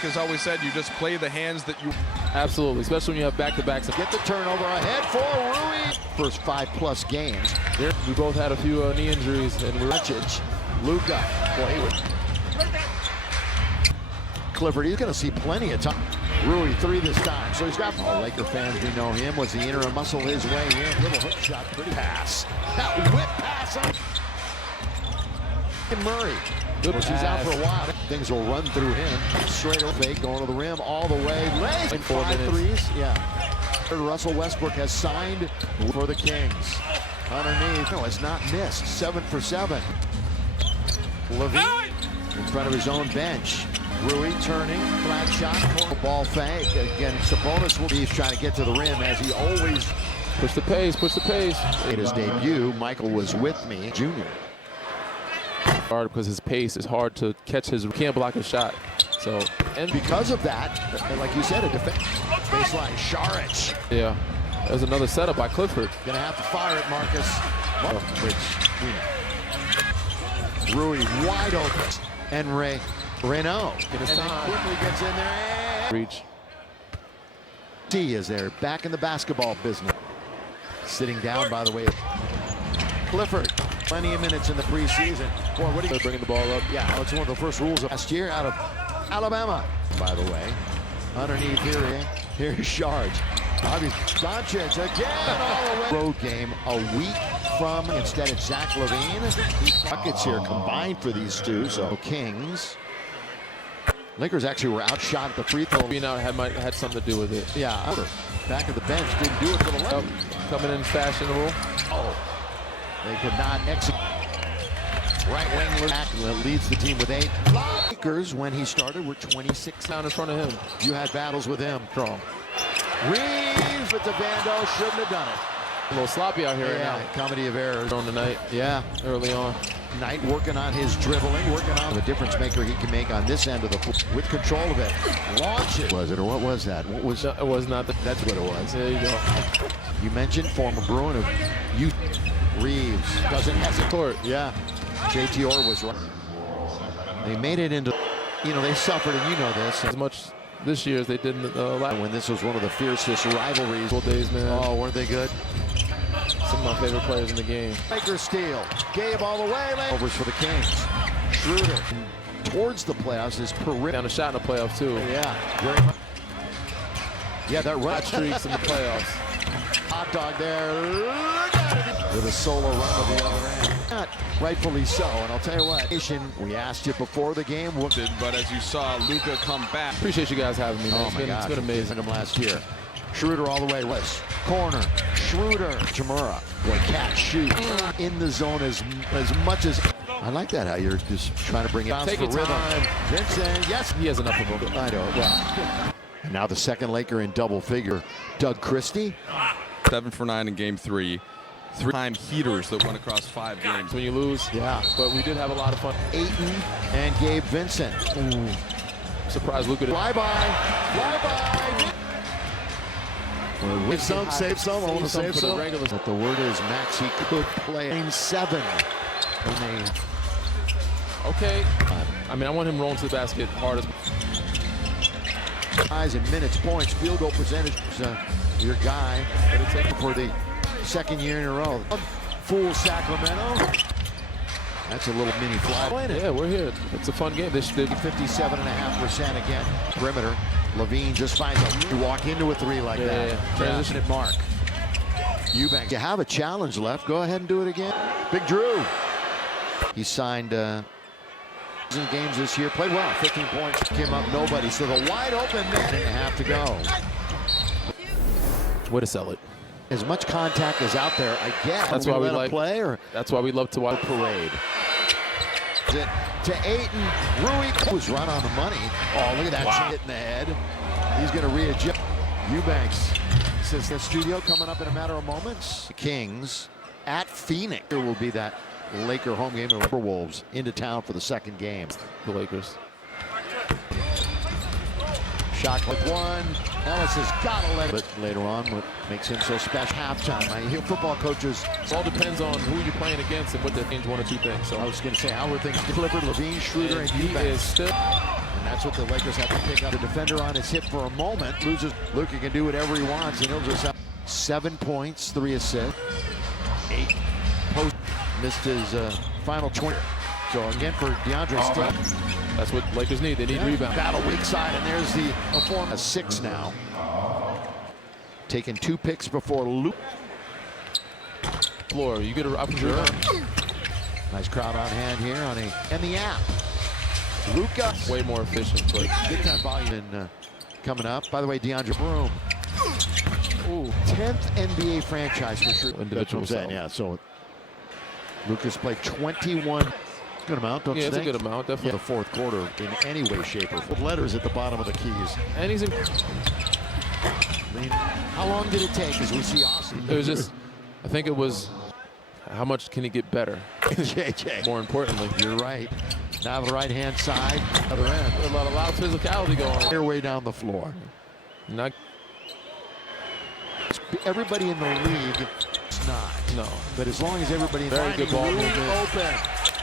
has always said, you just play the hands that you... Absolutely, especially when you have back-to-backs. Get the turnover ahead for Rui. First 5+ games. We both had a few knee injuries, and we're... Luka. Boy, he would... Clifford, he's going to see plenty of time. Rui 3 this time, so he's got... Oh, Laker fans, we know him. Was the interim muscle his way in? Little hook shot, pretty pass. That whip pass on Murray. Good pass. He's out for a while. Things will run through him. Straight over, fake, going to the rim, all the way. Lays 5 threes. Yeah. Russell Westbrook has signed for the Kings. Underneath. No, it's not missed. 7 for 7. Levine in front of his own bench. Rui turning, flat shot, ball fake. Again, Sabonis will be trying to get to the rim as he always... Push the pace, push the pace. In his debut, Michael was with me, junior. Hard because his pace is hard to catch his... Can't block his shot. So, and because of that, like you said, a defense baseline, Saric. Yeah, there's another setup by Clifford. Gonna have to fire it, Marcus. Which, Rui wide open. And Renault. And then quickly gets in there. Reach. T is there, back in the basketball business. Sitting down, by the way. Clifford, plenty of minutes in the preseason. Boy, what are you bringing the ball up? Yeah, it's one of the first rules of last year out of Alabama, by the way. Underneath here, here's Sharge. Doncic again, all the way. Road game a week from, instead it's Zach LaVine. Buckets here combined for these two, so Kings. Lakers actually were outshot at the free throw. Being out had something to do with it. Yeah, back of the bench, didn't do it for the left. Coming in fashionable. Oh, they could not execute. Right wing back leads the team with 8. Lakers, when he started, were 26 down in front of him. You had battles with him, Carl. Reeves with the Vando, shouldn't have done it. A little sloppy out here right now. Comedy of errors. On tonight. Yeah. Early on. Knight working on his dribbling, working on the difference maker he can make on this end of the floor. With control of it. Launch it. Was it, or what was that? What was? No, it was not. That's what it was. There you go. You mentioned former Bruin of youth. Reeves doesn't hesitate. Court. Yeah. JT Orr was right. They made it into, they suffered, and you know this. As much this year as they did in the last. When this was one of the fiercest rivalries. Days, man. Oh, weren't they good? Some of my favorite players in the game. Lakers steal. Gabe all the way. Overs for the Kings. Schroeder towards the playoffs is perimeter. Down a shot in the playoffs, too. Yeah, very much. Yeah, that run streaks in the playoffs. Hot dog there. With a solo run to the other end. Not rightfully so, and I'll tell you what. We asked you before the game. But as you saw, Luka come back. Appreciate you guys having me, man. Oh, my God. It's been amazing. Him last year. Schroeder all the way. West corner. Schroeder. Jamura. Boy, catch, shoot. In the zone as much as. I like that, how you're just trying to bring it down for rhythm. Vincent, yes. He has enough of them. I know. Well, now the second Laker in double figure. Doug Christie. 7 for 9 in game 3. 3-time heaters that went across 5 games. When you lose, yeah. But we did have a lot of fun. Ayton and Gabe Vincent. Ooh. Surprise, Luka. Fly by. Win some, save some. I want to save some. But the word is Max, he could play game 7. Okay. I mean, I want him rolling to the basket hard as. Eyes and minutes, points, field goal percentage. Your guy for the second year in a row. Fool Sacramento. That's a little mini fly. Yeah, we're here. It's a fun game. This 57.5% again. Perimeter. Levine just finds a walk into a 3 like that. Yeah. Transition at mark. Eubanks. You have a challenge left. Go ahead and do it again. Big Drew. He signed games this year. Played well. 15 points. Came up nobody. So the wide open man and a half to go. Way to sell it. As much contact as out there, I guess. That's why we like play. Or that's why we love to watch parade. To Ayton, Rui was run on the money. Oh, look at that hit in the head. He's going to readjust. Eubanks says the studio coming up in a matter of moments. The Kings at Phoenix. There will be that Laker home game. The Timberwolves into town for the second game. The Lakers. Shot with 1. Ellis has got to let it. But later on, what makes him so special? Halftime. I hear football coaches. It all depends on who you're playing against and what they change 1 or 2 things. So I was going to say, how were things? Clifford, Levine, Schroeder, and Eubanks. He is still. That's what the Lakers have to pick up. The defender on his hip for a moment. Loses. Luka can do whatever he wants, and he'll just have 7 points, 3 assists, 8 post. Missed his final 20. So again for DeAndre Steph. That's what Lakers need. They need rebound. Battle weak side, and there's the form. 6 now. Taking 2 picks before Luke. Floor, you get a rebound. Nice crowd on hand here and the app. Luka. Way more efficient, but Big time volume coming up. By the way, DeAndre Broom. ooh, 10th NBA franchise for sure. Individual That's yeah, so Lucas played 21. Good amount, don't you it's think? a good amount, definitely. The fourth quarter in any way, shape, or form. Letters at the bottom of the keys. And he's in. How long did it take as we see Austin? It was just, I think it was, how much can he get better? JJ. More importantly, You're right. Now the right-hand side, other end. a lot of physicality going on. Their way down the floor. Not, Everybody in the league is not. no. But as long as everybody Very good ball movement. open.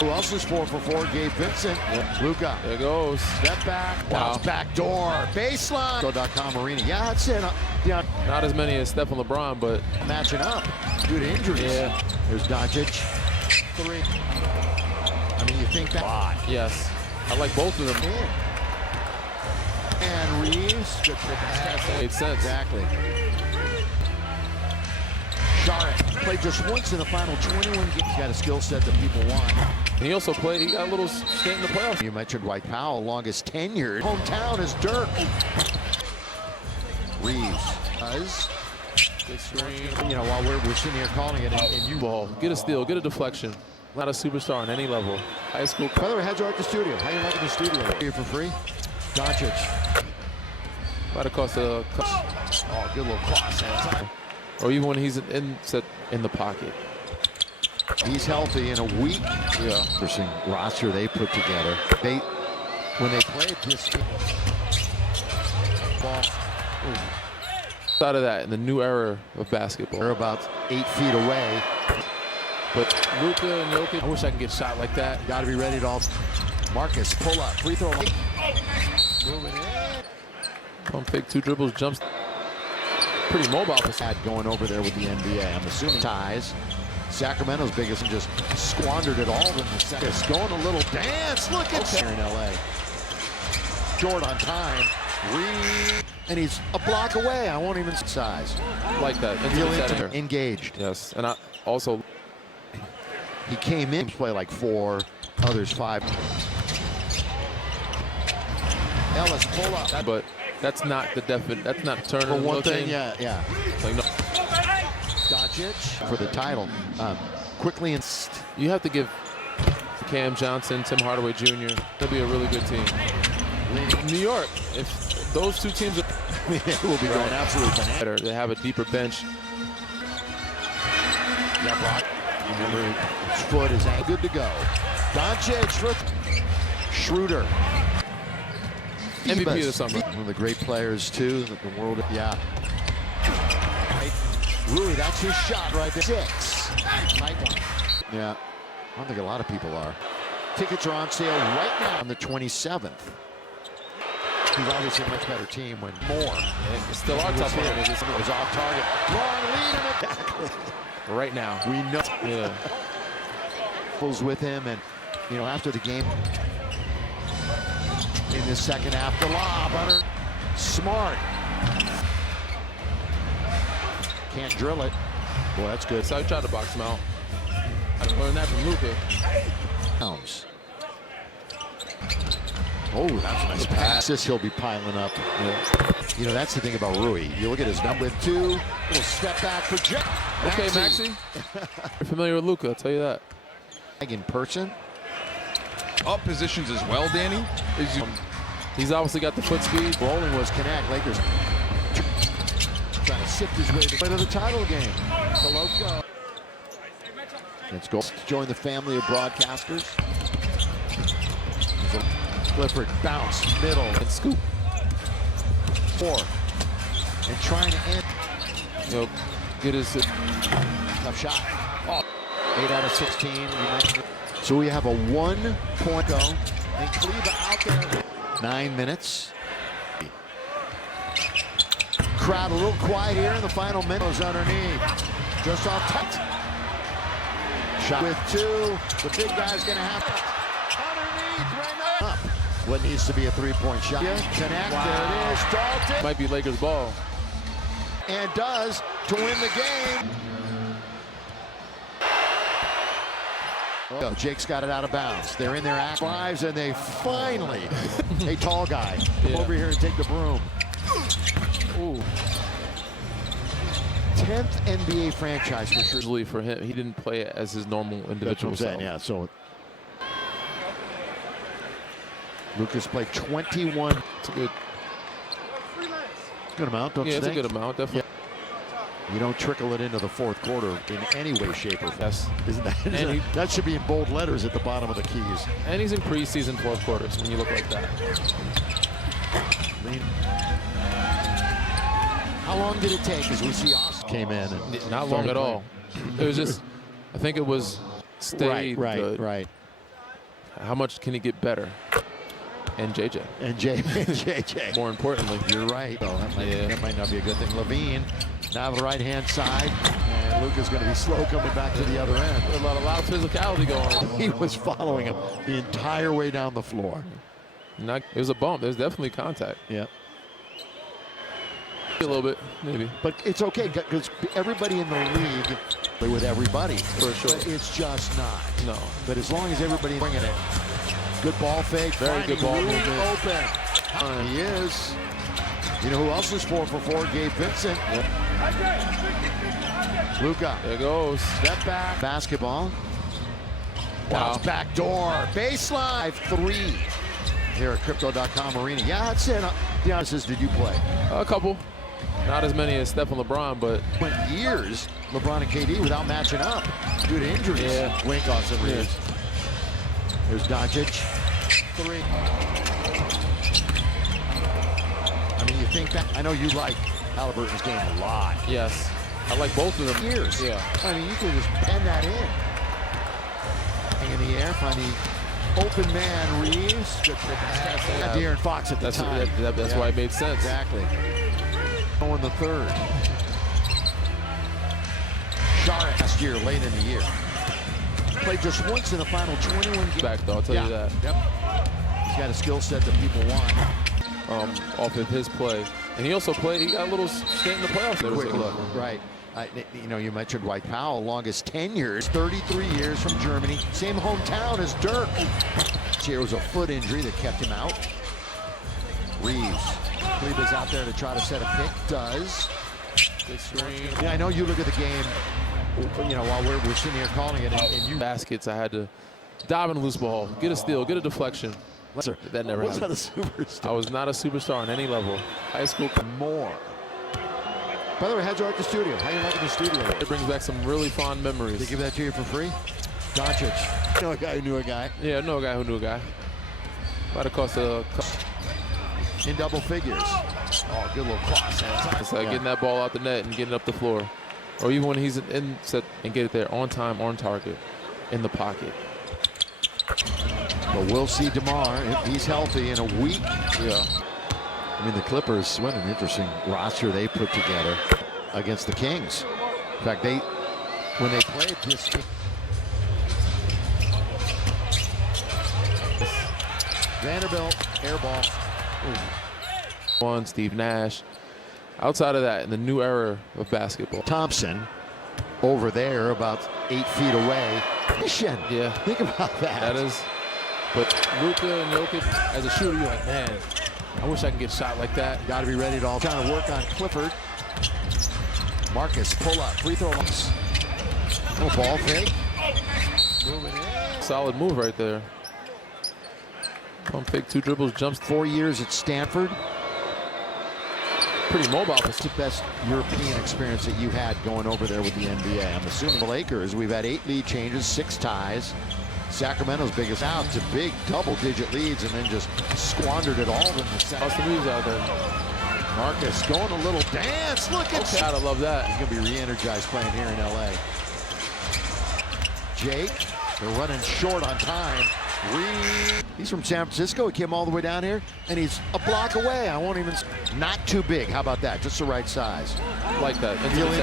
Who else is 4 for 4? Gabe Vincent. Yep. Luka. There goes. Step back. Wow. Bounce back door. Baseline. Go.com arena. Yeah, that's it. Yeah, Not as many as Steph and LeBron, but matching up. Good injuries. Yeah. There's Doncic. 3. I mean, you think that. yes, I like both of them. And Reeves. Good pass. Made sense. Exactly. Sharp played just once in the final 21 games. He's got a skill set that people want. And he also played, he got a little stint in the playoffs. You mentioned Dwight Powell, longest tenured. Hometown is Dirk. Reeves does. Good screen. You know, while we're sitting here calling it, and you Ball, get a steal, get a deflection. Not a superstar on any level. High school. By the way, how'd you like the studio? How you liking the studio? Here for free? Doncic. Might have cost a Oh, good little cross. or even when he's in the pocket. He's healthy in a week. Yeah. Interesting roster they put together. When they played this game. Ball. Out of that in the new era of basketball. They're about 8 feet away. But Luka and Jokic, I wish I could get shot like that. Got to be ready to all. Marcus, pull up, free throw. Moving in. Pump fake, 2 dribbles, jumps. Pretty mobile. Had going over there with the NBA. I'm assuming ties. Sacramento's biggest and just squandered it all in the second. It's going a little dance. Look at here in LA. Short on time. And he's a block away. I won't even size. Like that. Feel engaged. Yes, and I also. He came in, play like 4, others 5. Ellis, pull up. But that's not the definite. That's not Turner. For one thing, yeah. Like, no. Doncic for the title. Quickly and You have to give Cam Johnson, Tim Hardaway Jr. That'll be a really good team. New York, if those 2 teams are will be going absolutely bananas. better, they have a deeper bench. Yeah, block. Remember, his foot is good to go. Doncic for Schroeder. MVP of the Phoebus. summer. One of the great players too that the world. Yeah. Rui, that's his shot right there. 6. Tight one. Yeah. I don't think a lot of people are. Tickets are on sale right now on the 27th. He's obviously a much better team when more. It's still our top It one. was off target. Long lead and attack. Right now. We know. Yeah. Was with him, and you know, after the game in the second half, the lob under Smart. Can't drill it. Boy, that's good. So I tried to box him out. I learned that from Luka. Pounds. Oh, that's a nice pass. This he'll be piling up. Yeah. You know, that's the thing about Rui. You look at his number 2. Little step back for Jeff. Okay, Maxey. You're familiar with Luka, I'll tell you that. In person. Up positions as well, Danny. He's obviously got the foot speed. Rolling was connect. Lakers trying to sift his way to the title game. Coloco. Let's go. Join the family of broadcasters. Clifford bounce, middle, and scoop. 4. And trying to end. You know, get his. Tough shot. Oh. 8 out of 16. So we have a 1-point go. And Cleva out there. 9 minutes. Crowd a little quiet here in the final minutes underneath. Just off touch. Shot with 2. The big guy's going to have to. Underneath, right up. What needs to be a three-point shot. Connect. Wow. There it is. Dalton. Might be Lakers ball. And does to win the game. Oh, Jake's got it out of bounds. They're in their act drives, and they finally, hey, tall guy, come over here and take the broom. Ooh. 10th NBA franchise for sure. Usually for him, he didn't play as his normal individual self. Yeah, so Lucas played 21. It's a good amount, don't you think? Yeah, it's a good amount, definitely. Yeah. You don't trickle it into the fourth quarter in any way, shape, or form. Yes. Isn't that? That should be in bold letters at the bottom of the keys. And he's in preseason fourth quarters when you look like that. How long did it take as we see Austin came in? And not long at all. It was just, I think it was stay good. Right. How much can he get better? And JJ. And JJ. More importantly. You're right. Oh, that might not be a good thing. Levine now the right-hand side. And Luka's going to be slow coming back to the other end. A lot of physicality going on. He was following him the entire way down the floor. It was a bump. There's definitely contact. Yeah. A little bit, maybe. But it's okay because everybody in the league play with everybody. For sure. But it's just not. No. But as long as everybody's bringing it. Good ball fake. Very good ball really movement. Open. He is. You know who else is 4 for 4? Gabe Vincent. Yep. Luka. There goes. Step back. Basketball. Wow. Bounce back door. Baseline 3. Here at Crypto.com Arena. Yeah, that's it. Deion says, did you play? A couple. Not as many as Steph and LeBron, but went years, LeBron and KD, without matching up due to injuries. Yeah. Winkoffs and Reeves. There's Doncic. 3. I mean, you think that? I know you like Halliburton's game a lot. Yes. I like both of them. Years. Yeah. I mean, you could just pen that in. Hang in the air, find the open man, Reeves. Good pass. De'Aaron Fox at the time. That's why it made sense. Exactly. In the third. Sharp last year, late in the year. Played just once in the final 21 games. Back though, I'll tell you that. Yep. He's got a skill set that people want. Off of his play. And he also played, he got a little stint in the playoffs there. Right. You know, you mentioned Dwight Powell, longest 10 years, 33 years from Germany. Same hometown as Dirk. Here was a foot injury that kept him out. Reeves. Kleber's out there to try to set a pick. Does. Good screen. Yeah, I know you look at the game, you know, while we're sitting here calling it, and you. Baskets, I had to dive in a loose ball, get a steal, get a deflection. That never happened. Not a superstar. I was not a superstar on any level. High school. More. By the way, how'd you like the studio? How you liking the studio? It brings back some really fond memories. They give that to you for free? Doncic. You know a guy who knew a guy. Yeah, I know a guy who knew a guy. Might have cost a couple. In double figures. Oh, good little cross. It's like getting that ball out the net and getting up the floor. Or even when he's in set and get it there on time, on target, in the pocket. But we'll see DeMar if he's healthy in a week. Yeah. I mean, the Clippers, what an interesting roster they put together against the Kings. In fact, when they played this game. Vanderbilt, air ball. One, Steve Nash. Outside of that, in the new era of basketball. Thompson over there about 8 feet away. Mission. Yeah. Think about that. That is. But Luka and Jokic, as a shooter, you're like, man, I wish I could get shot like that. Got to be ready to all trying to work on Clifford. Marcus, pull up, free throw. No ball fake. Moving in. Solid move right there. Pump fake, 2 dribbles, jumps. 4 years at Stanford. Pretty mobile. What's the best European experience that you had going over there with the NBA? I'm assuming the Lakers. We've had 8 lead changes, 6 ties. Sacramento's biggest out to big double-digit leads and then just squandered it all in the second. Austin Reeves out there. Marcus going a little dance. Look at that. I love that. He's going to be re-energized playing here in LA. Jake, they're running short on time. He's from San Francisco. He came all the way down here, and he's a block away. I won't even. Not too big. How about that? Just the right size. Like that.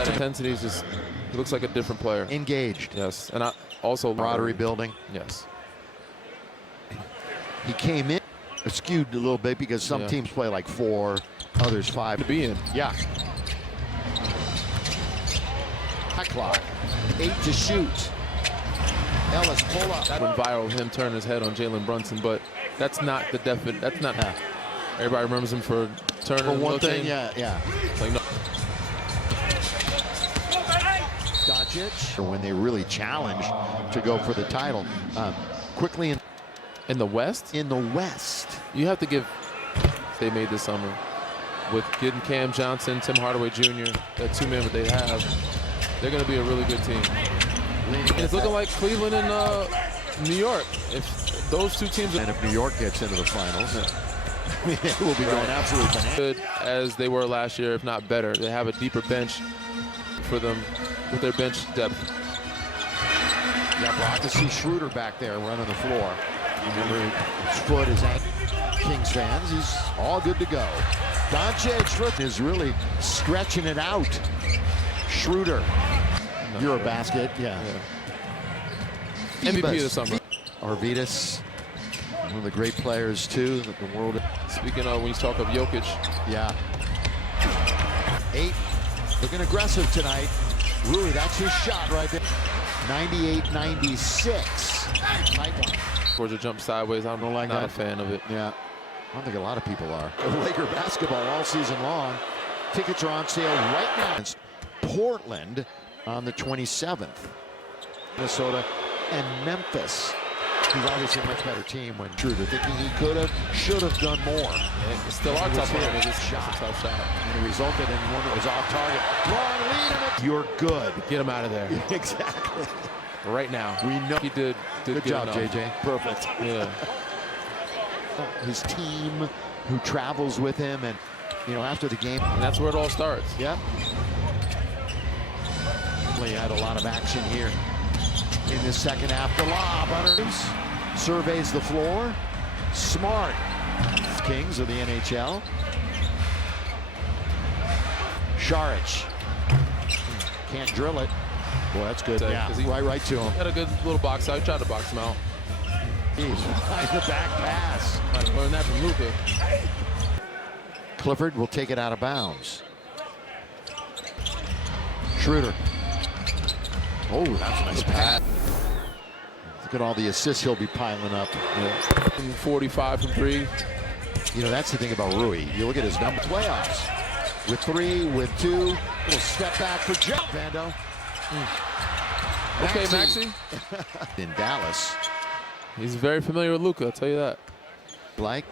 Intensity is just. He looks like a different player. Engaged. Yes, and also camaraderie building. Yes. He came in skewed a little bit because some teams play like 4, others 5. To be in. Yeah. Hot clock. 8 to shoot. Ellis pull up. That went viral, him turning his head on Jalen Brunson, but that's not the definite. That's not. Everybody remembers him for turning. For one thing, yeah. Like, no. Doncic, when they really challenged to go for the title, quickly in the West. In the West, you have to give. They made this summer with getting Cam Johnson, Tim Hardaway Jr. That 2 men that they have. They're going to be a really good team. And it's looking like Cleveland and New York. If those 2 teams, and if New York gets into the finals, they will be going absolutely bananas. Good as they were last year, if not better. They have a deeper bench for them with their bench depth. Yeah, glad to see Schroeder back there running the floor. Remember, his foot is ankle. Kings fans, he's all good to go. Doncic is really stretching it out. Schroeder, Eurobasket, yeah. MVP of the summer. Arvidas, one of the great players too that the world. Speaking of, when you talk of Jokic, yeah. 8, looking aggressive tonight. Rui, that's his shot right there. 98-96. Georgia jump sideways. I'm not a fan of it. Yeah, I don't think a lot of people are. Laker basketball all season long. Tickets are on sale right now. It's Portland on the 27th. Minnesota and Memphis. He's obviously a much better team when Schroeder thinking he could have, should have done more. It's still our tough one. It's a tough shot. And it resulted in one that was off target. Long lead and you're good. Get him out of there. Exactly. Right now. We know he did good job, enough. JJ. Perfect. Yeah. His team who travels with him and after the game. And that's where it all starts. Yep. He had a lot of action here in the second half. The lob underneath. Surveys the floor. Smart. Kings of the NHL. Saric. Can't drill it. Boy, that's good. Yeah, right to him. Had a good little box out. He tried to box him out. He's behind the back pass. Learned that from Luka. Clifford will take it out of bounds. Schroeder. Oh, that's a nice pass. Look at all the assists he'll be piling up. Yeah. 45 from 3. That's the thing about Rui. You look at his numbers. Playoffs. With 3, with 2. Little step back for Jeff Vando. Okay, Maxey. In Dallas. He's very familiar with Luka, I'll tell you that. Get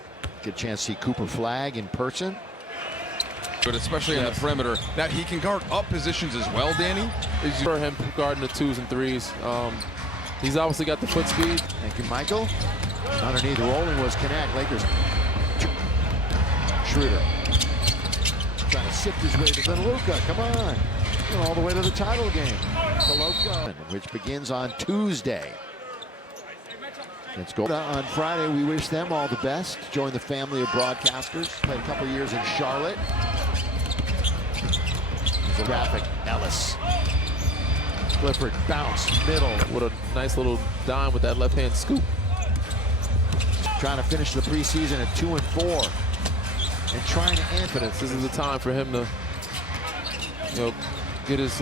a chance to see Cooper Flagg in person. But especially in the perimeter. Now, he can guard up positions as well, Danny. For him guarding the 2s and 3s. He's obviously got the foot speed. Thank you, Michael. Underneath, rolling was Connect. Lakers. Schroeder. Trying to sift his way to Luka. Come on. All the way to the title game. Koloko, which begins on Tuesday. Let's go. On Friday, we wish them all the best. Join the family of broadcasters. Played a couple years in Charlotte. There's a graphic. Ellis. Clifford, bounce, middle. What a nice little dime with that left-hand scoop. Trying to finish the preseason at 2-4. And trying to confidence. This is the time for him to, get his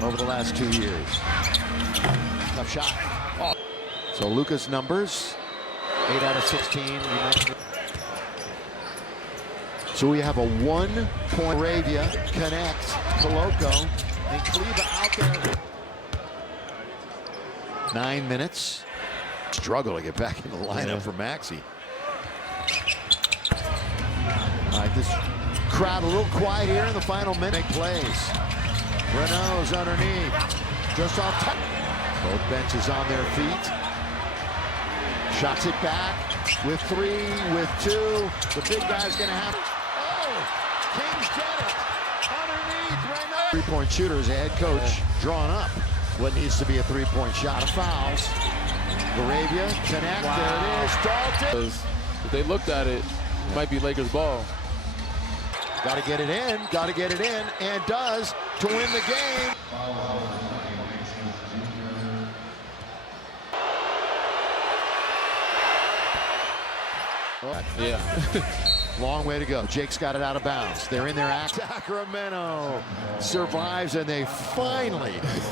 over the last 2 years. Tough shot. Oh. So Luka's numbers, 8 out of 16. You mentioned. So we have a 1-point Moravia connect Koloko and Kleba out there. 9 minutes. Struggle to get back in the lineup for Maxey. All right, this crowd a little quiet here in the final minute. Make plays. Renault's underneath. Just off top. Both benches on their feet. Shots it back with 3, with 2. The big guy's going to have. Oh! Kings get it. Underneath. Renault. Three-point shooter as a head coach drawn up what needs to be a 3-point shot. Fouls. Laravia, connect, there it is, Dalton. Because if they looked at it, it might be Lakers ball. Got to get it in, and does to win the game. Yeah. Long way to go. Jake's got it out of bounds. They're in their act. Sacramento survives, and they finally